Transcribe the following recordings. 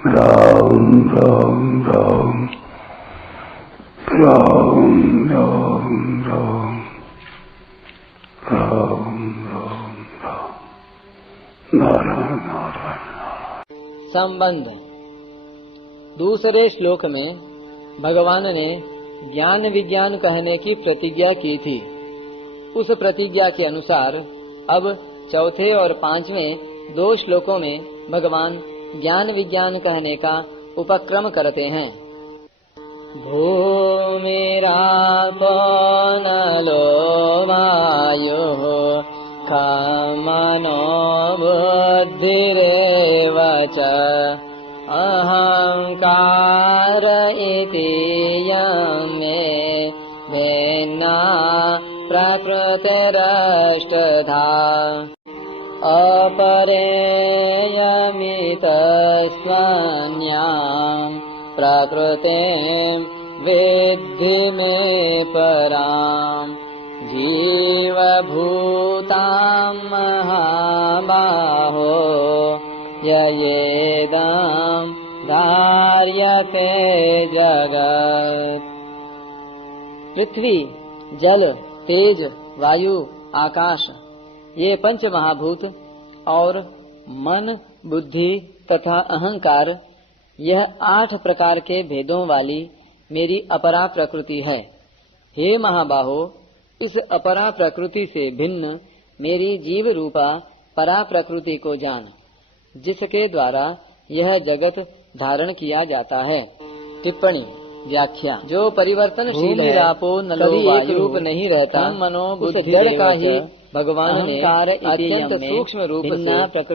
राम राम राम राम राम राम राम राम राम नारायण नारायण। संबंध। दूसरे श्लोक में भगवान ने ज्ञान विज्ञान कहने की प्रतिज्ञा की थी। उस प्रतिज्ञा के अनुसार अब चौथे और पांचवें दो श्लोकों में भगवान ज्ञान विज्ञान कहने का उपक्रम करते हैं। भूमिरापो नलो वायुः खमनो बुद्धिरेव च अहंकार इति यं मे भिन्ना प्रकृतिरष्टधा अपरेयमितस्त्वन्यां प्रकृतिं विद्धि मे परां जीवभूतां महाबाहो ययेदं धार्यते जगत्। पृथ्वी, जल, तेज, वायु, आकाश, ये पंच महाभूत और मन, बुद्धि तथा अहंकार, यह 8 प्रकार के भेदों वाली मेरी अपरा प्रकृति है। हे महाबाहो, इस अपरा प्रकृति से भिन्न मेरी जीव रूपा परा प्रकृति को जान, जिसके द्वारा यह जगत धारण किया जाता है। टिप्पणी व्याख्या। जो परिवर्तनशील है, कभी एक रूप नहीं रहता, मनो बुद्धि जड़ का ही भगवान ने अत्यंत सूक्ष्म रूप से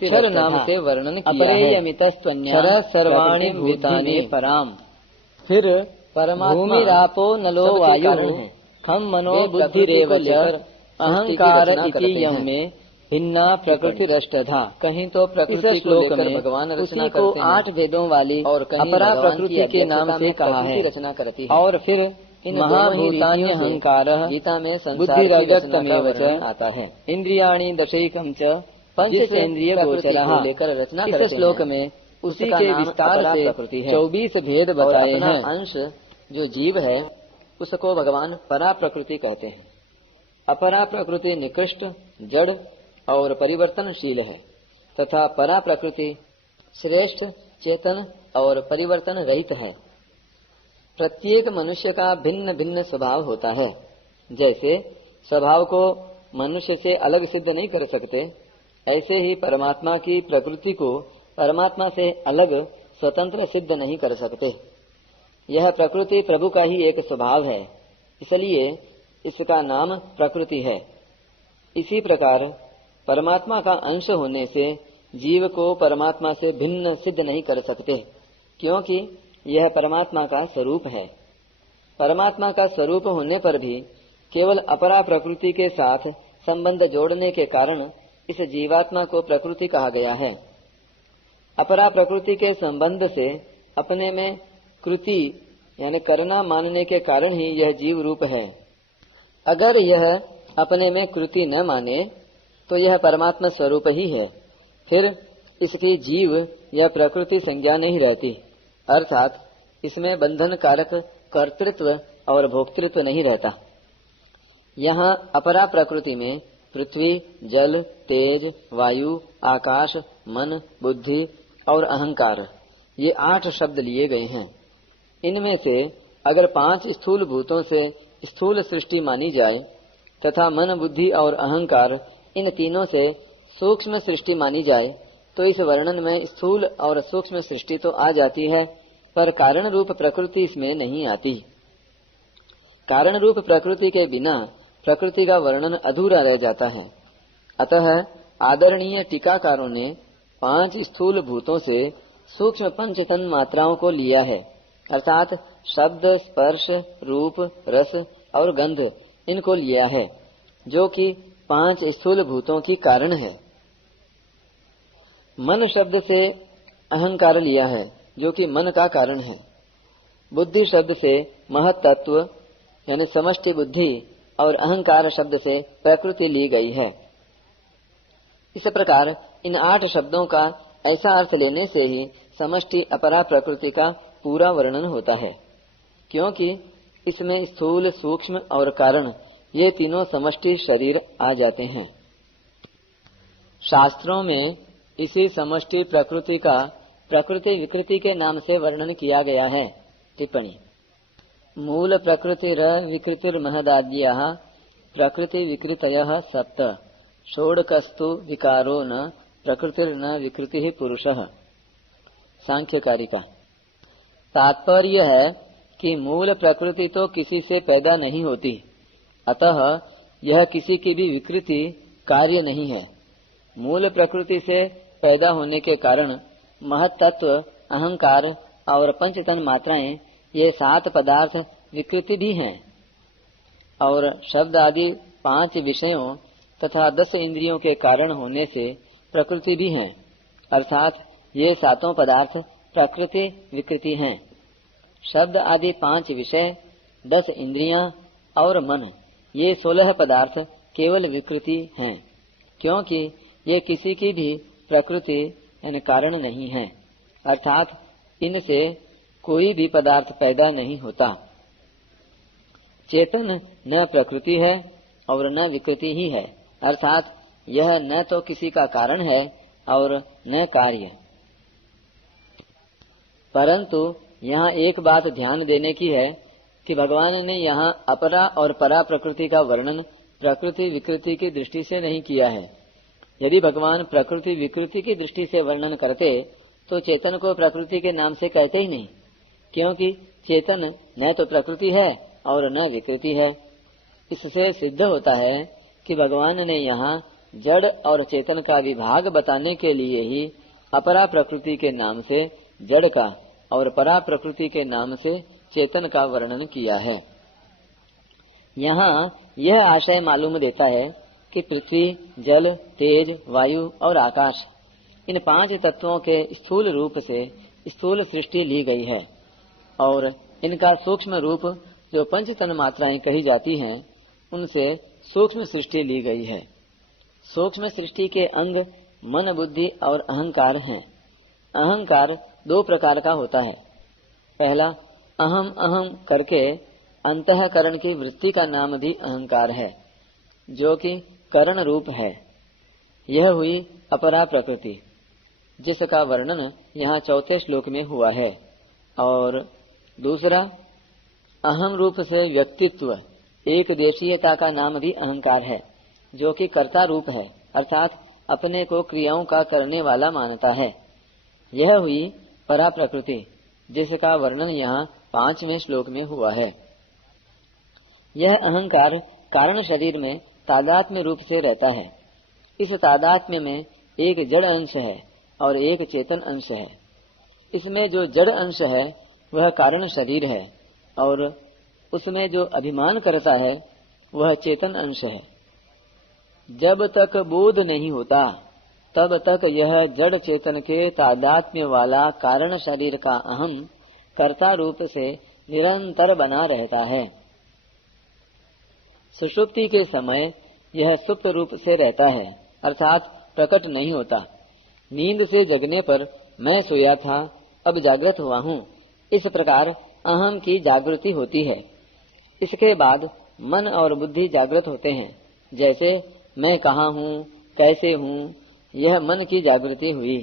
क्षर नाम से वर्णन किया है। सर्वाणि भूतानि पराम। फिर परमात्मा रापो नलो वायु खम मनो बुद्धि रेव च अहंकार इति यं मे भिन्ना प्रकृति रष्टधा। कहीं तो प्रकृति श्लोक में भगवान रचना को 8 भेदों वाली और अपरा प्रकृति के नाम से कहा है रचना करती है। और फिर महाभूतान्य अहंकार गीता में बुद्धिरव्यक्तमेव च आता है। इंद्रियाणि दशैकं च पंचेन्द्रिय गोचरः लेकर रचना करते हैं। इस श्लोक में उसी के विस्तार से 24 भेद बताए हैं। अंश जो जीव है उसको भगवान परा प्रकृति कहते हैं। अपरा प्रकृति निकृष्ट, जड़ और परिवर्तनशील है तथा परा प्रकृति श्रेष्ठ, चेतन और परिवर्तन रहित है। प्रत्येक मनुष्य का भिन्न भिन्न स्वभाव होता है। जैसे स्वभाव को मनुष्य से अलग सिद्ध नहीं कर सकते, ऐसे ही परमात्मा की प्रकृति को परमात्मा से अलग स्वतंत्र सिद्ध नहीं कर सकते। यह प्रकृति प्रभु का ही एक स्वभाव है, इसलिए इसका नाम प्रकृति है। इसी प्रकार परमात्मा का अंश होने से जीव को परमात्मा से भिन्न सिद्ध नहीं कर सकते, क्योंकि यह परमात्मा का स्वरूप है। परमात्मा का स्वरूप होने पर भी केवल अपरा प्रकृति के साथ संबंध जोड़ने के कारण इस जीवात्मा को प्रकृति कहा गया है। अपरा प्रकृति के संबंध से अपने में कृति यानी करना मानने के कारण ही यह जीव रूप है। अगर यह अपने में कृति न माने तो यह परमात्मा स्वरूप ही है, फिर इसकी जीव या प्रकृति संज्ञा नहीं रहती, अर्थात इसमें बंधन कारक कर्तृत्व और भोक्तृत्व नहीं रहता। यहाँ अपरा प्रकृति में पृथ्वी, जल, तेज, वायु, आकाश, मन, बुद्धि और अहंकार, ये 8 शब्द लिए गए हैं। इनमें से अगर 5 स्थूल भूतों से स्थूल सृष्टि मानी जाए तथा मन, बुद्धि और अहंकार इन तीनों से सूक्ष्म सृष्टि मानी जाए तो इस वर्णन में स्थूल और सूक्ष्म सृष्टि तो आ जाती है, पर कारण रूप प्रकृति इसमें नहीं आती। कारण रूप प्रकृति के बिना प्रकृति का वर्णन अधूरा रह जाता है। अतः आदरणीय टीकाकारों ने 5 स्थूल भूतों से सूक्ष्म पंचतन मात्राओं को लिया है, अर्थात शब्द, स्पर्श, रूप, रस और गंध इनको लिया है, जो कि 5 स्थूल भूतों की कारण है। मन शब्द से अहंकार लिया है, जो कि मन का कारण है। बुद्धि शब्द से महत तत्व यानी समष्टि बुद्धि और अहंकार शब्द से प्रकृति ली गई है। इस प्रकार इन 8 शब्दों का ऐसा अर्थ लेने से ही समष्टि अपरा प्रकृति का पूरा वर्णन होता है, क्योंकि इसमें स्थूल, सूक्ष्म और कारण ये तीनों समष्टि शरीर आ जाते हैं। शास्त्रों में इसी समष्टि प्रकृति का प्रकृति विकृति के नाम से वर्णन किया गया है। टिप्पणी: मूल प्रकृतिर विकृतिर्महदाद्यः प्रकृति विकृतयः सप्त षोडकस्तु विकारो न प्रकृतिर्न विकृति पुरुषः। सांख्यकारिका। तात्पर्य है कि मूल प्रकृति तो किसी से पैदा नहीं होती, अतः यह किसी की भी विकृति कार्य नहीं है। मूल प्रकृति से पैदा होने के कारण महत तत्व, अहंकार और पंचतन मात्राएं, ये 7 पदार्थ विकृति भी हैं, और शब्द आदि 5 विषयों तथा 10 इंद्रियों के कारण होने से प्रकृति भी हैं, अर्थात ये 7 पदार्थ प्रकृति विकृति हैं। शब्द आदि 5 विषय, 10 इंद्रियां और मन, ये 16 पदार्थ केवल विकृति हैं, क्योंकि ये किसी की भी प्रकृति यानी कारण नहीं है, अर्थात इनसे कोई भी पदार्थ पैदा नहीं होता। चेतन न प्रकृति है और न विकृति ही है, अर्थात यह न तो किसी का कारण है और न कार्य। परंतु यहाँ एक बात ध्यान देने की है कि भगवान ने यहाँ अपरा और परा प्रकृति का वर्णन प्रकृति विकृति की दृष्टि से नहीं किया है। यदि भगवान प्रकृति विकृति की दृष्टि से वर्णन करते तो चेतन को प्रकृति के नाम से कहते ही नहीं, क्योंकि चेतन न तो प्रकृति है और न विकृति है। इससे सिद्ध होता है कि भगवान ने यहाँ जड़ और चेतन का विभाग बताने के लिए ही अपरा प्रकृति के नाम से जड़ का और परा प्रकृति के नाम से चेतन का वर्णन किया है। यहाँ यह आशय मालूम देता है कि पृथ्वी, जल, तेज, वायु और आकाश, इन 5 तत्वों के स्थूल रूप से स्थूल सृष्टि ली गई है, और इनका सूक्ष्म रूप जो पंचतन मात्राएं कही जाती हैं, उनसे सूक्ष्म सृष्टि ली गई है। सूक्ष्म सृष्टि के अंग मन, बुद्धि और अहंकार हैं। अहंकार 2 प्रकार का होता है। पहला, अहम अहम करके अंतःकरण की वृत्ति का नाम भी अहंकार है, जो कि करण रूप है। यह हुई अपरा प्रकृति, जिसका वर्णन यहाँ 4 श्लोक में हुआ है। और दूसरा, अहम रूप से व्यक्तित्व, एक देशीयता का नाम भी अहंकार है, जो कि कर्ता रूप है, अर्थात अपने को क्रियाओं का करने वाला मानता है। यह हुई परा प्रकृति, जिसका वर्णन यहाँ 5वें श्लोक में हुआ है। यह अहंकार कारण शरीर में तादात्म्य रूप से रहता है। इस तादात्म्य में एक जड़ अंश है और एक चेतन अंश है। इसमें जो जड़ अंश है वह कारण शरीर है, और उसमें जो अभिमान करता है वह चेतन अंश है। जब तक बोध नहीं होता तब तक यह जड़ चेतन के तादात्म्य वाला कारण शरीर का अहम कर्ता रूप से निरंतर बना रहता है। सुषुप्ति के समय यह सुप्त रूप से रहता है, अर्थात प्रकट नहीं होता। नींद से जगने पर मैं सोया था, अब जागृत हुआ हूँ, इस प्रकार अहम की जागृति होती है। इसके बाद मन और बुद्धि जागृत होते हैं। जैसे मैं कहाँ हूँ, कैसे हूँ, यह मन की जागृति हुई,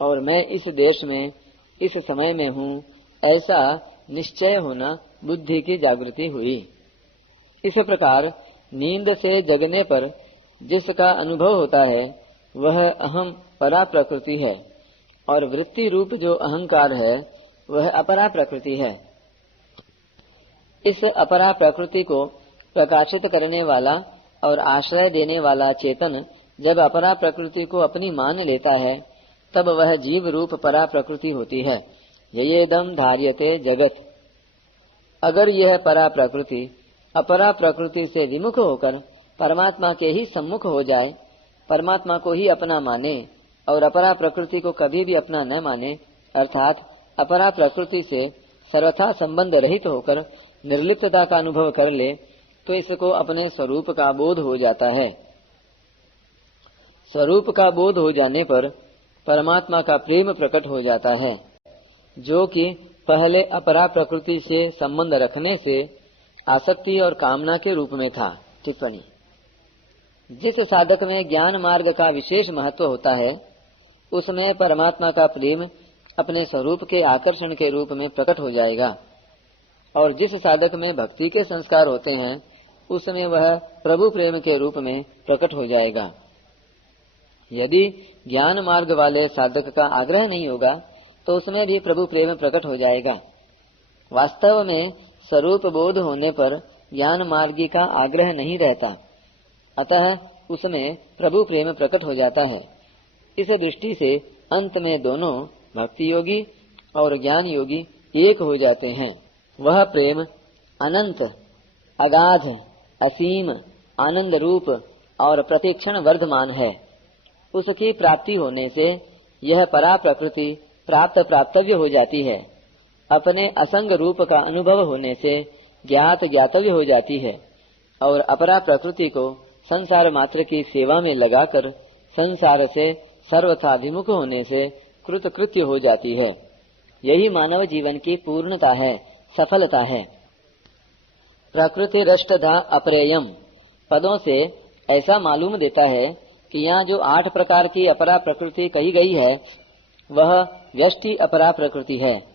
और मैं इस देश में इस समय में हूँ, ऐसा निश्चय होना बुद्धि की जागृति हुई। इस प्रकार नींद से जगने पर जिसका अनुभव होता है वह अहम परा प्रकृति है, और वृत्ति रूप जो अहंकार है वह अपरा प्रकृति है। इस अपरा प्रकृति को प्रकाशित करने वाला और आश्रय देने वाला चेतन जब अपरा प्रकृति को अपनी मान लेता है, तब वह जीव रूप परा प्रकृति होती है। येदम धार्यते जगत। अगर यह परा प्रकृति अपरा प्रकृति से विमुख होकर परमात्मा के ही सम्मुख हो जाए, परमात्मा को ही अपना माने और अपरा प्रकृति को कभी भी अपना न माने, अर्थात अपरा प्रकृति से सर्वथा संबंध रहित होकर निर्लिप्तता का अनुभव कर ले, तो इसको अपने स्वरूप का बोध हो जाता है। स्वरूप का बोध हो जाने पर परमात्मा का प्रेम प्रकट हो जाता है, जो कि पहले अपरा प्रकृति से संबंध रखने से आसक्ति और कामना के रूप में था। टिप्पणी। जिस साधक में ज्ञान मार्ग का विशेष महत्व होता है, उसमें परमात्मा का प्रेम अपने स्वरूप के आकर्षण के रूप में प्रकट हो जाएगा, और जिस साधक में भक्ति के संस्कार होते हैं, उसमें वह प्रभु प्रेम के रूप में प्रकट हो जाएगा। यदि ज्ञान मार्ग वाले साधक का आग्रह नहीं होगा, तो उसमें भी प्रभु प्रेम प्रकट हो जाएगा। वास्तव में स्वरूप बोध होने पर ज्ञान मार्गी का आग्रह नहीं रहता, अतः उसमें प्रभु प्रेम प्रकट हो जाता है। इस दृष्टि से अंत में दोनों भक्ति योगी और ज्ञान योगी एक हो जाते हैं। वह प्रेम अनंत, अगाध, असीम, आनंद रूप और प्रतिक्षण वर्धमान है। उसकी प्राप्ति होने से यह परा प्रकृति प्राप्तव्य हो जाती है। अपने असंग रूप का अनुभव होने से ज्ञातव्य हो जाती है, और अपरा प्रकृति को संसार मात्र की सेवा में लगाकर संसार से सर्वथाभिमुख होने से कृतकृत्य हो जाती है। यही मानव जीवन की पूर्णता है, सफलता है। प्रकृति रष्टधा अप्रेयम पदों से ऐसा मालूम देता है कि यहाँ जो 8 प्रकार की अपरा प्रकृति कही गई है, वह व्यष्टि अपरा प्रकृति है।